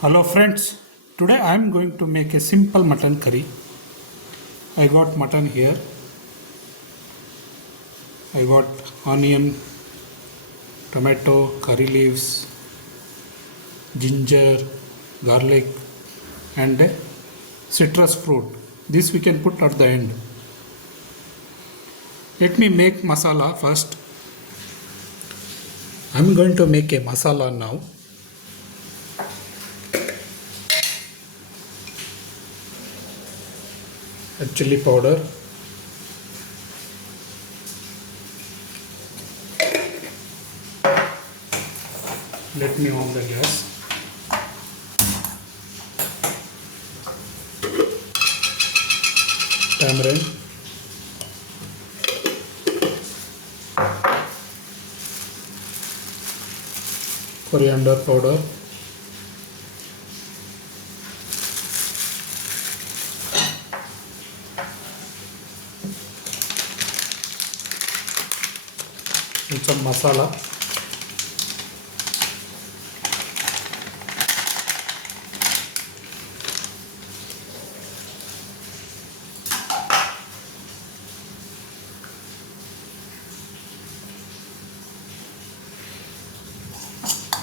Hello friends, today I am going to make a simple mutton curry. I got mutton here. I got onion, tomato, curry leaves, ginger, garlic and a citrus fruit. This we can put at the end. Let me make masala first. I am going to make a masala now. A chili powder, let me on the gas. Tamarind, coriander powder, and some masala.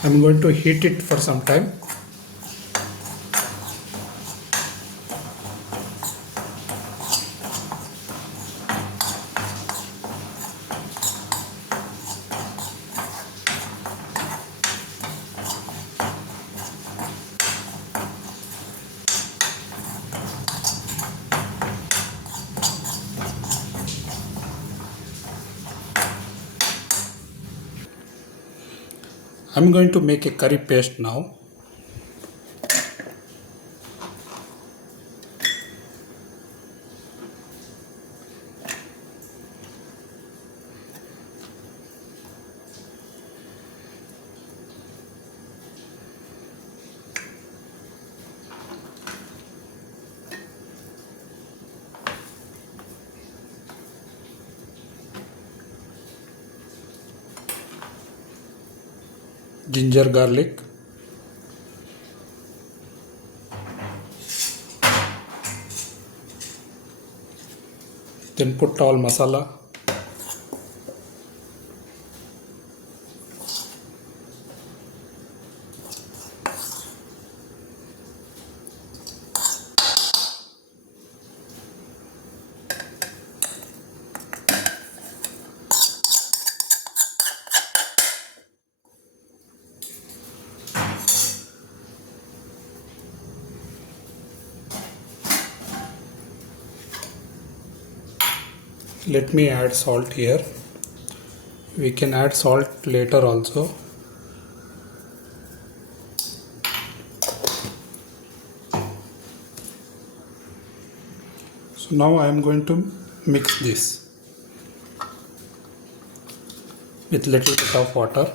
I am going to heat it for some time. I am going to make a curry paste now. Ginger, garlic, then put all masala. Let me add salt here. We can add salt later also. So now I am going to mix this with little bit of water.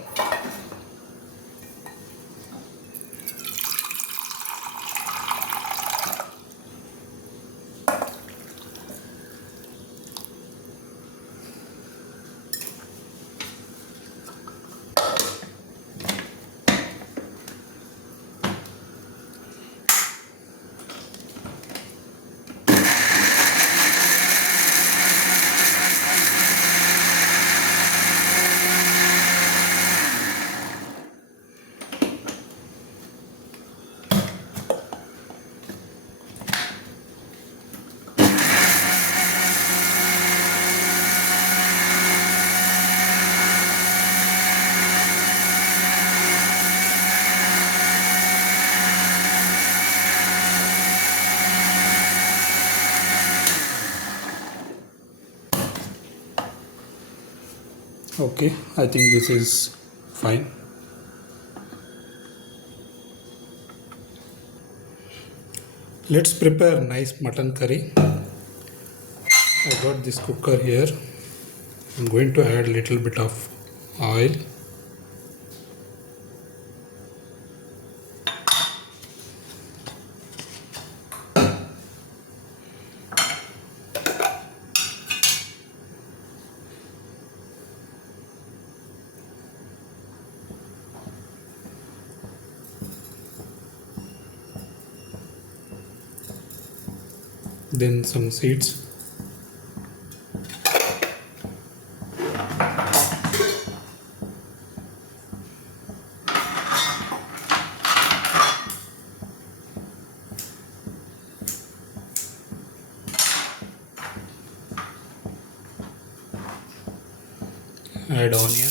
Okay, I think this is fine. Let's prepare nice mutton curry. I got this cooker here. I'm going to add little bit of oil. then some seeds. Add onion.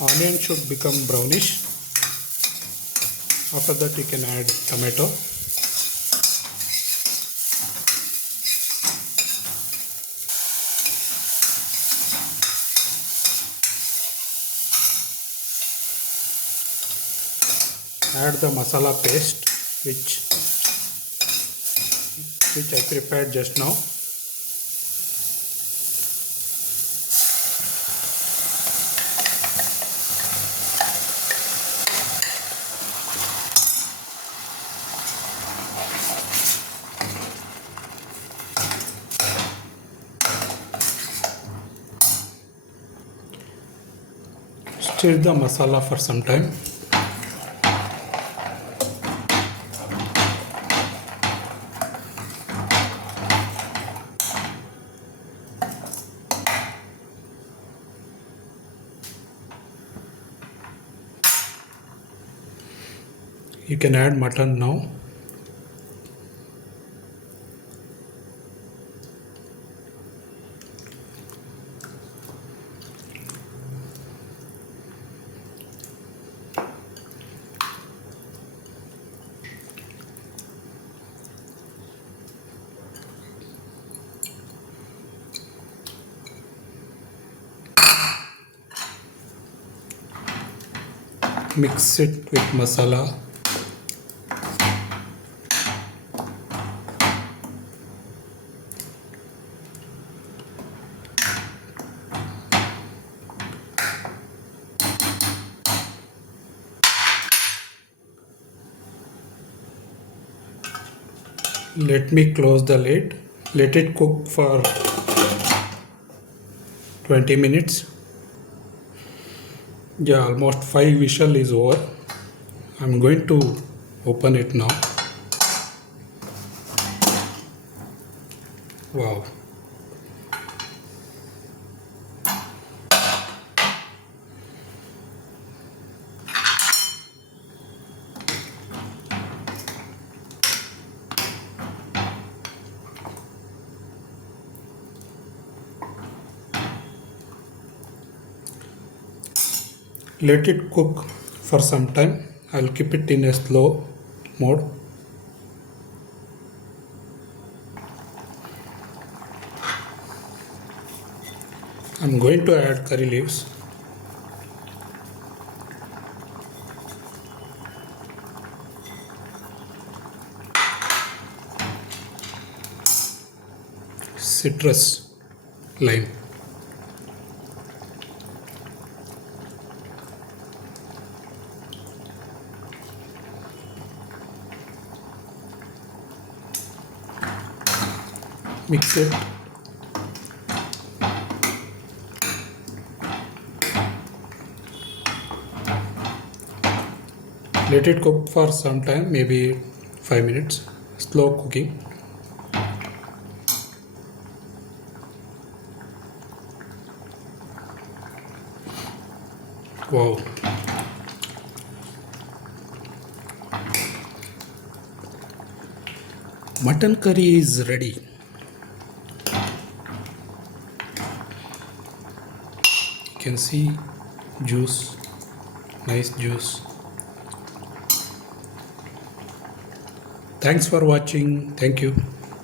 Onion should become brownish. After that you can add tomato. Add the masala paste which I prepared just now. Stir the masala for some time. You can add mutton now. Mix it with masala. Let me close the lid. Let it cook for 20 minutes. Yeah, almost 5 whistles is over. I'm going to open it now. Wow. Let it cook for some time. I'll keep it in a slow mode. I'm going to add curry leaves. Citrus, lime. Mix it. Let it cook for some time, maybe 5 minutes. Slow cooking. Wow. Mutton curry is ready. You can see juice, nice juice. Thanks for watching. Thank you.